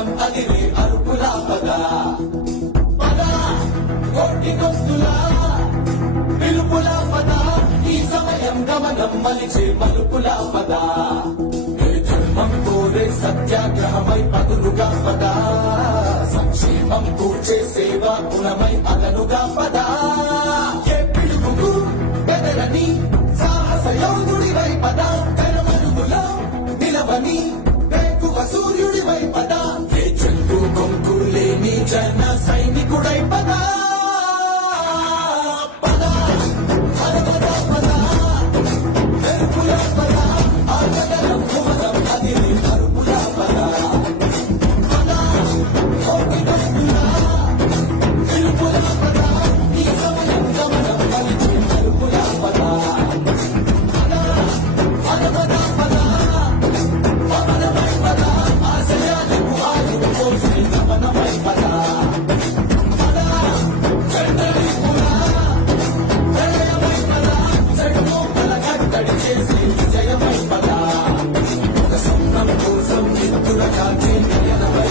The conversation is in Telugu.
మనం అదిరే అరుపుల పదా. పదా కోటి గొంతుల పిలుపుల పదా. ఈ సమయం గమనం మలిచే మలుపుల పదా. ధర్మం కోరే సత్యాగ్రహమై పదులుగా పదా. సంక్షేమం కూర్చే సేవా గుణమై అదనుగా పదా. ఏ సాహస యోగుడివై పదా. కరమరుగులో నిలవని